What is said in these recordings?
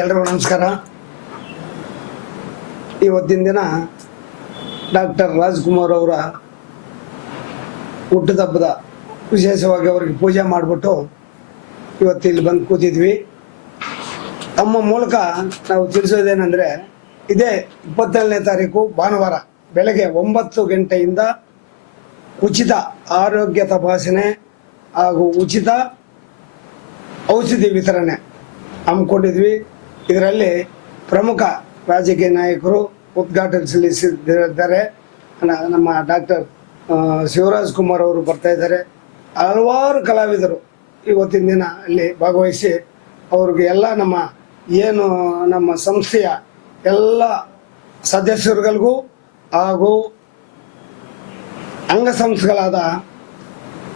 ಎಲ್ರಿಗೂ ನಮಸ್ಕಾರ. ಇವತ್ತಿನ ದಿನ ಡಾಕ್ಟರ್ ರಾಜ್ಕುಮಾರ್ ಅವರ ಹುಟ್ಟದಬ್ಬದ ವಿಶೇಷವಾಗಿ ಅವರಿಗೆ ಪೂಜೆ ಮಾಡಿಬಿಟ್ಟು ಇವತ್ತು ಇಲ್ಲಿ ಬಂದು ಕೂತಿದ್ವಿ. ತಮ್ಮ ಮೂಲಕ ನಾವು ತಿಳಿಸೋದೇನೆಂದರೆ, ಇದೇ ಇಪ್ಪತ್ತೇಳನೇ ತಾರೀಕು ಭಾನುವಾರ ಬೆಳಗ್ಗೆ ಒಂಬತ್ತು ಗಂಟೆಯಿಂದ ಉಚಿತ ಆರೋಗ್ಯ ತಪಾಸಣೆ ಹಾಗೂ ಉಚಿತ ಔಷಧಿ ವಿತರಣೆ ಹಮ್ಮಿಕೊಂಡಿದ್ವಿ. ಇದರಲ್ಲಿ ಪ್ರಮುಖ ರಾಜಕೀಯ ನಾಯಕರು ಉದ್ಘಾಟಿಸಲಿಸಿದ್ದಾರೆ ನಮ್ಮ ಡಾಕ್ಟರ್ ಶಿವರಾಜ್ ಕುಮಾರ್ ಅವರು ಬರ್ತಾ ಇದ್ದಾರೆ. ಹಲವಾರು ಕಲಾವಿದರು ಇವತ್ತಿನ ದಿನ ಅಲ್ಲಿ ಭಾಗವಹಿಸಿ ಅವ್ರಿಗೆ ಎಲ್ಲ ನಮ್ಮ ಏನು ನಮ್ಮ ಸಂಸ್ಥೆಯ ಎಲ್ಲ ಸದಸ್ಯರುಗಳಿಗೂ ಹಾಗೂ ಅಂಗಸಂಸ್ಥೆಗಳಾದ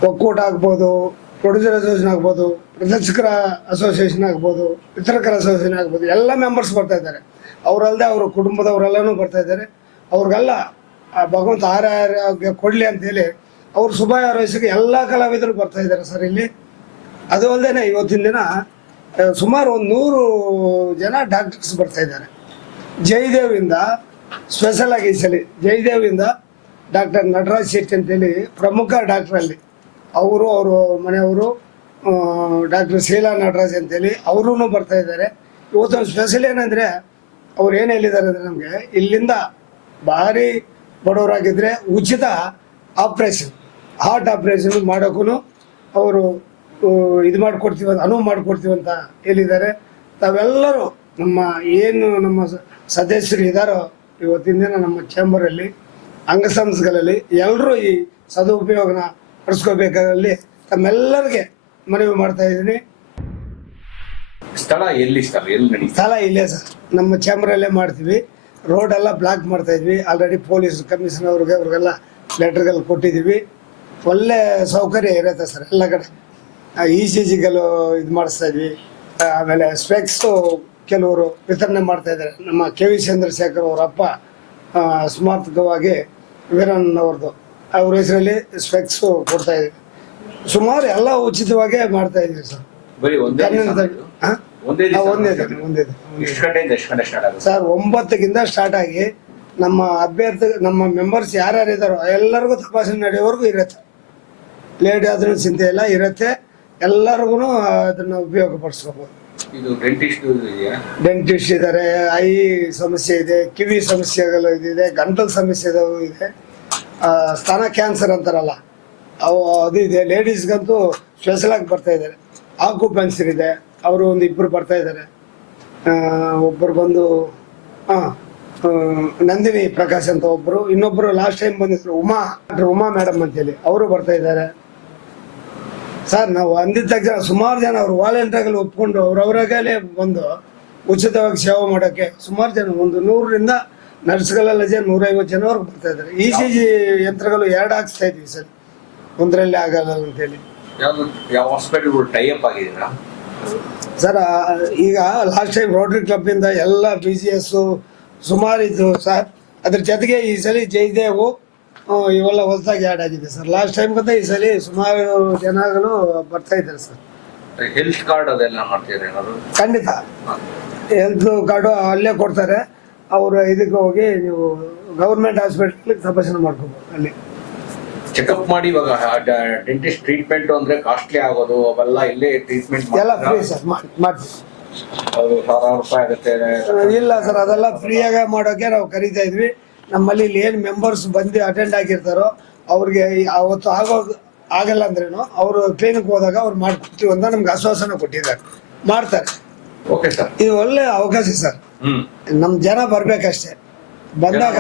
ಒಕ್ಕೂಟ ಆಗ್ಬೋದು ಪ್ರೊಡ್ಯೂಸರ್ ಅಸೋಸಿಯೇಷನ್ ಆಗ್ಬೋದು ಪ್ರದರ್ಶಕರ ಅಸೋಸಿಯೇಷನ್ ಆಗ್ಬೋದು, ವಿತರಕರ ಅಸೋಸಿಯೇಷನ್ ಆಗ್ಬೋದು, ಎಲ್ಲ ಮೆಂಬರ್ಸ್ ಬರ್ತಾ ಇದ್ದಾರೆ. ಅವರಲ್ಲದೆ ಅವ್ರ ಕುಟುಂಬದವರೆಲ್ಲನೂ ಬರ್ತಾ ಇದ್ದಾರೆ. ಅವ್ರಿಗೆಲ್ಲ, ಆ ಭಗವಂತ ಆರೋಗ್ಯ ಕೊಡಲಿ ಅಂತೇಳಿ ಅವ್ರ ಶುಭ ಹಾರೈಸಕ್ಕೆ ಎಲ್ಲ ಕಲಾವಿದರು ಬರ್ತಾ ಇದ್ದಾರೆ ಸರ್ ಇಲ್ಲಿ. ಅದು ಅಲ್ಲದೆ ಇವತ್ತಿನ ದಿನ ಸುಮಾರು ಒಂದು ನೂರು ಜನ ಡಾಕ್ಟರ್ಸ್ ಬರ್ತಾ ಇದ್ದಾರೆ. ಜಯದೇವಿಂದ ಸ್ಪೆಷಲ್ ಆಗಿ ಈ ಸಲ ಜಯದೇವಿಂದ ಡಾಕ್ಟರ್ ನಟರಾಜ್ ಶೆಟ್ಟಿ ಅಂತೇಳಿ ಪ್ರಮುಖ ಡಾಕ್ಟರ್ ಅಲ್ಲಿ. ಅವರು ಅವರು ಮನೆಯವರು ಡಾಕ್ಟರ್ ಶೀಲಾ ನಟರಾಜ್ ಅಂತೇಳಿ ಅವರೂ ಬರ್ತಾ ಇದ್ದಾರೆ. ಇವತ್ತು ಸ್ಪೆಷಲ್ ಏನಂದರೆ ಅವ್ರು ಏನು ಹೇಳಿದ್ದಾರೆ ಅಂದರೆ ನಮಗೆ ಇಲ್ಲಿಂದ ಭಾರಿ ಬಡವರಾಗಿದ್ದರೆ ಉಚಿತ ಆಪ್ರೇಷನ್ ಹಾರ್ಟ್ ಆಪ್ರೇಷನ್ ಮಾಡೋಕ್ಕೂ ಅವರು ಇದು ಮಾಡಿಕೊಡ್ತೀವಿ ಅನುವು ಮಾಡಿಕೊಡ್ತೀವಿ ಅಂತ ಹೇಳಿದ್ದಾರೆ. ತಾವೆಲ್ಲರೂ ನಮ್ಮ ಏನು ನಮ್ಮ ಸದಸ್ಯರು ಇದ್ದಾರೋ ಇವತ್ತಿನ ದಿನ ನಮ್ಮ ಚೇಂಬರಲ್ಲಿ ಅಂಗಸಂಸ್ಥೆಗಳಲ್ಲಿ ಎಲ್ಲರೂ ಈ ಸದುಪಯೋಗನ ಪಡಿಸ್ಕೋಬೇಕಾದಲ್ಲಿ ತಮ್ಮೆಲ್ಲರಿಗೆ ಮನವಿ ಮಾಡ್ತಾ ಇದ್ದೀನಿ. ಸ್ಥಳ ಎಲ್ಲಿ ಸರ್ ಎಲ್ಲಿ ನಡೀತದೆ? ಸ್ಥಳ ಇಲ್ಲೇ ಸರ್. ನಮ್ಮ ಚೇಂಬರಲ್ಲೇ ಮಾಡ್ತೀವಿ. ರೋಡ್ ಎಲ್ಲ ಬ್ಲಾಕ್ ಮಾಡ್ತಾ ಇದ್ವಿ. ಆಲ್ರೆಡಿ ಪೊಲೀಸ್ ಕಮಿಷನರ್ ಅವ್ರಿಗೆ ಅವ್ರಿಗೆಲ್ಲ ಲೆಟರ್ಗಳು ಕೊಟ್ಟಿದ್ದೀವಿ. ಒಳ್ಳೆ ಸೌಕರ್ಯ ಇರತ್ತೆ ಸರ್ ಎಲ್ಲ ಕಡೆ. ಇ ಸಿ ಜಿಗಳು ಇದು ಮಾಡಿಸ್ತಾ ಇದ್ವಿ. ಆಮೇಲೆ ಸ್ಪೆಕ್ಸು ಕೆಲವರು ವಿತರಣೆ ಮಾಡ್ತಾ ಇದ್ದಾರೆ. ನಮ್ಮ ಕೆ ವಿ ಚಂದ್ರಶೇಖರ್ ಅವರ ಅಪ್ಪ ಸ್ಮಾರಕವಾಗಿ ವೀರಣ್ಣ ಅವ್ರದ್ದು ಅವ್ರ ಹೆಸರಲ್ಲಿ ಸ್ಪೆಕ್ಸು ಕೊಡ್ತಾ ಇದ್ವಿ ಸುಮಾರು ಎಲ್ಲ ಉಚಿತವಾಗೇ ಮಾಡ್ತಾ ಇದ್ದೀವಿ ಸರ್. ಬರೀ ಒಂದೇ ದಿವ್ಸ ಕನ್ನಡದ ಹಾ? ಒಂದೇ ಹಾ, ದಿವಸ ಒಂದೇ ದಿನ ಒಂದೇ ದಿನ ಎಷ್ಟು ಗಂಟೆಯಿಂದ ಎಷ್ಟು ಗಂಟೆ ಸ್ಟಾರ್ಟ್ ಆಗುತ್ತೆ? ಸರ್ ಒಂಬತ್ತಕ್ಕಿಂತ ಸ್ಟಾರ್ಟ್ ಆಗಿ ನಮ್ಮ ಅಭ್ಯರ್ಥಿ ನಮ್ಮ ಮೆಂಬರ್ಸ್ ಯಾರ್ಯಾರು ಇದ್ದಾರೋ ಎಲ್ಲರಿಗೂ ತಪಾಸಣೆ ನಡೆಯೋವರೆಗೂ ಇರುತ್ತೆ. ಲೇಟ್ ಆದ್ರೂ ಚಿಂತೆ ಇಲ್ಲ ಇರುತ್ತೆ. ಎಲ್ಲರಿಗೂ ಅದನ್ನ ಉಪಯೋಗ ಪಡಿಸ್ಕೋಬಹುದು ಇದು ಡೆಂಟಿಸ್ಟ್ ಇದೆಯಾ? ಡೆಂಟಿಸ್ಟ್ ಇದ್ದಾರೆ ಐ ಸಮಸ್ಯೆ ಇದೆ ಕಿವಿ ಸಮಸ್ಯೆಗಳು ಇದಿದೆ ಗಂಟಲು ಸಮಸ್ಯೆ ಇದೆ. ಆ, ಸ್ತನ ಕ್ಯಾನ್ಸರ್ ಅಂತಾರಲ್ಲ ಅವು ಅದು ಇದೆ. ಲೇಡೀಸ್ಗಂತೂ ಸ್ಪೆಷಲ್ ಆಗಿ ಬರ್ತಾ ಇದ್ದಾರೆ. ಆಕ್ಯುಪೆನ್ಸರ್ ಇದೆ. ಅವರು ಒಂದು ಇಬ್ಬರು ಬರ್ತಾ ಇದ್ದಾರೆ. ಒಬ್ಬರು ಬಂದು ಹಾಂ ನಂದಿನಿ ಪ್ರಕಾಶ್ ಅಂತ ಒಬ್ಬರು ಇನ್ನೊಬ್ಬರು ಲಾಸ್ಟ್ ಟೈಮ್ ಬಂದಿದ್ರು ಉಮಾ, ಡಾಕ್ಟರ್ ಉಮಾ ಮೇಡಮ್ ಅಂತೇಳಿ. ಅವರು ಬರ್ತಾ ಇದ್ದಾರೆ. ಸರ್ ನಾವು ಅಂದಿದ್ದ ತಕ್ಷಣ ಸುಮಾರು ಜನ ಅವರು ವಾಲಂಟಿಯರ್ಗಳು ಒಪ್ಕೊಂಡು ಅವ್ರವ್ರಾಗಲೇ ಬಂದು ಉಚಿತವಾಗಿ ಸೇವೆ ಮಾಡೋಕ್ಕೆ ಸುಮಾರು ಜನ ಒಂದು ನೂರರಿಂದ ನರ್ಸ್ಗಳೆಲ್ಲ ಜನ ನೂರೈವತ್ತು ಜನವರೆಗೂ ಬರ್ತಾ ಇದ್ದಾರೆ. ಇ ಸಿ ಜಿ ಯಂತ್ರಗಳು ಎರಡು ಹಾಕ್ಸ್ತಾ ಇದ್ವಿ ಸರ್ ಒಂದರಲ್ಲಿ ಆಗಲ್ಲ ಅಂತೇಳಿ ಹೇಳಿ. ಯಾವ ಹಾಸ್ಪಿಟಲ್ಗಳು ಟೈ ಅಪ್ ಆಗಿದ್ದೀರಾ ಸರ್ ಈಗ ಲಾಸ್ಟ್ ಟೈಮ್ ರೋಟರಿ ಕ್ಲಬ್ಬಿಂದ ಎಲ್ಲ ಬಿ ಸಿ ಎಸ್ಸು ಸುಮಾರು ಇದ್ದು ಸರ್ ಅದ್ರ ಜೊತೆಗೆ ಈ ಸಲ ಜಯದೇವು ಇವೆಲ್ಲ ಹೊಸದಾಗಿ ಆ್ಯಡ್ ಆಗಿದೆ ಸರ್. ಲಾಸ್ಟ್ ಟೈಮ್ ಕಂತ ಈ ಸಲ ಸುಮಾರು ಜನಗಳು ಬರ್ತಾ ಇದ್ದಾರೆ ಸರ್. ಹೆಲ್ತ್ ಕಾರ್ಡ್ ಅದೆಲ್ಲ ಮಾಡ್ತೀರಾ ಏನಾದ್ರು? ಖಂಡಿತ. ಹೆಲ್ತ್ ಕಾರ್ಡು ಅಲ್ಲೇ ಕೊಡ್ತಾರೆ. ಅವರು ಇದಕ್ಕೆ ಹೋಗಿ ನೀವು ಗೌರ್ಮೆಂಟ್ ಹಾಸ್ಪಿಟ್ಲಿಗೆ ತಪಾಸಣೆ ಮಾಡ್ಕೋಬೋದು ಅಲ್ಲಿ. ಚೆಕಪ್ ಮಾಡಿ ಇವಾಗ ಡೆಂಟಿಸ್ಟ್ ಟ್ರೀಟ್ಮೆಂಟ್ ಅಂದ್ರೆ ಕಾಸ್ಟ್ಲಿ ಆಗೋದು ಅವೆಲ್ಲ ಇಲ್ಲೇ ಟ್ರೀಟ್ಮೆಂಟ್ ಎಲ್ಲ ಫ್ರೀ ಸರ್ ಮಾಡಿ ಮಾಡ್ತೀವಿ. ಸಾವಿರಾರು ರೂಪಾಯಿ ಆಗುತ್ತೆ. ಇಲ್ಲ ಸರ್ ಅದೆಲ್ಲ ಫ್ರೀಯಾಗಿ ಮಾಡೋಕೆ ನಾವು ಕರಿತಾ ಇದ್ವಿ. ನಮ್ಮಲ್ಲಿ ಇಲ್ಲಿ ಏನು ಮೆಂಬರ್ಸ್ ಬಂದು ಅಟೆಂಡ್ ಆಗಿರ್ತಾರೋ ಅವ್ರಿಗೆ ಅವತ್ತು ಆಗೋ ಆಗಲ್ಲ ಅಂದ್ರೇನು ಅವರು ಕ್ಲಿನಿಕ್ ಹೋದಾಗ ಅವ್ರು ಮಾಡ್ಕೊಡ್ತೀವಿ ಅಂತ ನಮ್ಗೆ ಆಶ್ವಾಸನ ಕೊಟ್ಟಿದ್ದಾರೆ. ಮಾಡ್ತಾರೆ. ಓಕೆ ಸರ್ ಇದು ಒಳ್ಳೆ ಅವಕಾಶ ಸರ್. ನಮ್ಮ ಜನ ಬರ್ಬೇಕಷ್ಟೇ. ಬಂದಾಗ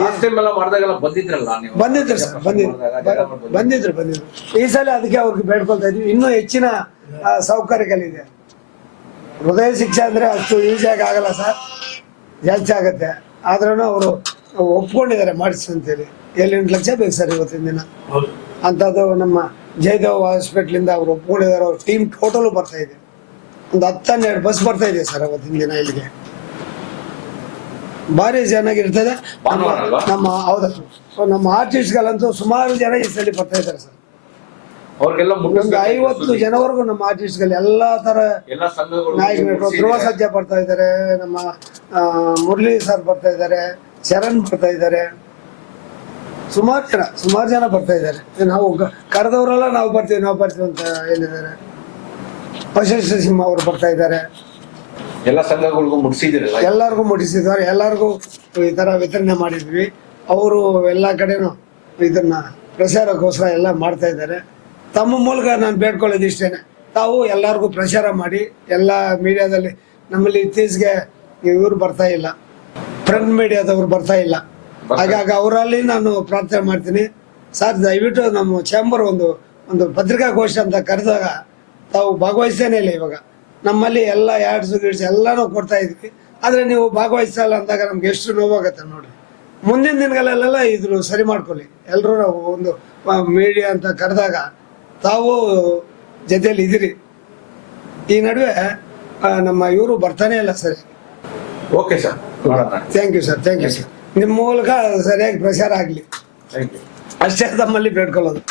ಲಾಸ್ಟ್ ಟೈಮ್ ಎಲ್ಲ ಮಾಡಿದಾಗೆಲ್ಲ ಬಂದಿದ್ರಲ್ಲ ನೀವು? ಬಂದಿದ್ರು ಸರ್ ಬಂದಿದ್ರು. ಬಂದಿದ್ರು. ಬಂದಿದ್ರು ಈ ಸಲ ಅದಕ್ಕೆ ಅವ್ರಿಗೆ ಬೇಡ್ಕೊಳ್ತಾ ಇದ್ವಿ. ಇನ್ನೂ ಹೆಚ್ಚಿನ ಸೌಕರ್ಯಗಳಿದೆ. ಹೃದಯ ಶಿಕ್ಷೆ ಅಂದ್ರೆ ಅಷ್ಟು ಈಸಿಯಾಗಿ ಆಗಲ್ಲ ಸರ್. ಜಾಸ್ತಿ ಆಗತ್ತೆ. ಆದ್ರೂ ಅವರು ಒಪ್ಕೊಂಡಿದ್ದಾರೆ ಮಾಡಿಸಿ ಅಂತೇಳಿ ಹೇಳಿ ಎಂಟು ಲಕ್ಷ ಬೇಕು ಸರ್ ಇವತ್ತಿನ ದಿನ? ಅಂಥದ್ದು ನಮ್ಮ ಜಯದೇವ್ ಹಾಸ್ಪಿಟ್ಲಿಂದ ಅವ್ರು ಒಪ್ಕೊಂಡಿದ್ದಾರೆ. ಅವ್ರ ಟೀಮ್ ಟೋಟಲು ಬರ್ತಾ ಇದೆ. ಒಂದು ಹತ್ತು ಹನ್ನೆರಡು ಬಸ್ ಬರ್ತಾ ಇದೆ ಸರ್ ಅವತ್ತಿನ ದಿನ ಇಲ್ಲಿಗೆ. ಭಾರಿ ಚೆನ್ನಾಗಿರ್ತದೆ ನಮ್ಮ ಹೌದು. ಸೊ ನಮ್ಮ ಆರ್ಟಿಸ್ಟ್ಗಳಂತೂ ಸುಮಾರು ಜನ ಈ ಸಲ ಬರ್ತಾ ಇದ್ದಾರೆ ಸರ್. ಅವ್ರಿಗೆಲ್ಲ ಒಂದು ಐವತ್ತು ಜನವರೆಗೂ ನಮ್ಮ ಆರ್ಟಿಸ್ಟ್ಗಳು ಎಲ್ಲಾ ತರ ಎಲ್ಲ ಸಂಘಗಳು ನಾಯಕ ಧ್ರುವ ಸಜ್ಜ ಬರ್ತಾ ಇದ್ದಾರೆ ನಮ್ಮ ಮುರಳಿ ಸರ್ ಬರ್ತಾ ಇದ್ದಾರೆ ಶರಣ್ ಬರ್ತಾ ಇದ್ದಾರೆ. ಸುಮಾರು ಜನ ಸುಮಾರು ಜನ ಬರ್ತಾ ಇದ್ದಾರೆ. ನಾವು ಕರೆದವರೆಲ್ಲ ನಾವು ಬರ್ತೀವಿ ನಾವು ಬರ್ತೀವಿ ಅಂತ ಹೇಳಿದ್ದಾರೆ. ವಶಿಷ್ಠ ಸಿಂಹ ಅವರು ಬರ್ತಾ ಇದ್ದಾರೆ. ಎಲ್ಲ ಸಂಘಗಳಿಗೂ ಮುಟ್ಸಿದಿರಲ್ಲ ಎಲ್ಲರಿಗೂ ಮುಟ್ಟಿಸಿದ್ದಾರೆ. ಎಲ್ಲರಿಗೂ ಈ ತರ ವಿತರಣೆ ಮಾಡಿದ್ವಿ. ಅವರು ಎಲ್ಲ ಕಡೆನೂ ಇದನ್ನ ಪ್ರಸಾರಕ್ಕೋಸ್ಕರ ಎಲ್ಲ ಮಾಡ್ತಾ ಇದ್ದಾರೆ. ತಮ್ಮ ಮೂಲಕ ನಾನು ಬೇಡ್ಕೊಳ್ಳೋದು ಇಷ್ಟೇನೆ ತಾವು ಎಲ್ಲರಿಗೂ ಪ್ರಚಾರ ಮಾಡಿ ಎಲ್ಲ ಮೀಡಿಯಾದಲ್ಲಿ ನಮ್ಮಲ್ಲಿ ಇತ್ತೀಚೆಗೆ ಇವರು ಬರ್ತಾ ಇಲ್ಲ. ಫ್ರಂಟ್ ಮೀಡಿಯಾದವ್ರು ಬರ್ತಾ ಇಲ್ಲ. ಹಾಗಾಗಿ ಅವರಲ್ಲಿ ನಾನು ಪ್ರಾರ್ಥನೆ ಮಾಡ್ತೀನಿ. ಸರ್ ದಯವಿಟ್ಟು ನಮ್ಮ ಚೇಂಬರ್ ಒಂದು ಒಂದು ಪತ್ರಿಕಾಗೋಷ್ಠಿ ಅಂತ ಕರೆದಾಗ ತಾವು ಭಾಗವಹಿಸ್ತೇನೆ ಇಲ್ಲ ಇವಾಗ. ನಮ್ಮಲ್ಲಿ ಎಲ್ಲ ಯಾಡ್ಸು ಗಿಡ್ಸ್ ಎಲ್ಲಾನು ಕೊಡ್ತಾ ಇದ್ವಿ. ಆದ್ರೆ ನೀವು ಭಾಗವಹಿಸಲ್ಲ ಅಂದಾಗ ನಮ್ಗೆ ಎಷ್ಟು ನೋವಾಗತ್ತೆ ನೋಡಿ ಮುಂದಿನ ದಿನಗಳಲ್ಲೆಲ್ಲ ಇದ್ರು ಸರಿ ಮಾಡ್ಕೊಳ್ಳಿ. ಎಲ್ಲರೂ ನಾವು ಒಂದು ಮೀಡಿಯಾ ಅಂತ ಕರೆದಾಗ ತಾವು ಜೊತೆಯಲ್ಲಿ ಇದ್ದೀರಿ. ಈ ನಡುವೆ ನಮ್ಮ ಇವರು ಬರ್ತಾನೆ ಇಲ್ಲ ಸರಿ. Okay sir thank you sir thank you sir ನಿಮ್ಮ ಮೂಲಕ ಸರಿಯಾಗಿ ಪ್ರಚಾರ ಆಗಲಿ. ಅಷ್ಟೇ ತಮ್ಮಲ್ಲಿ ಬೇಡ್ಕೊಳ್ಳೋದು.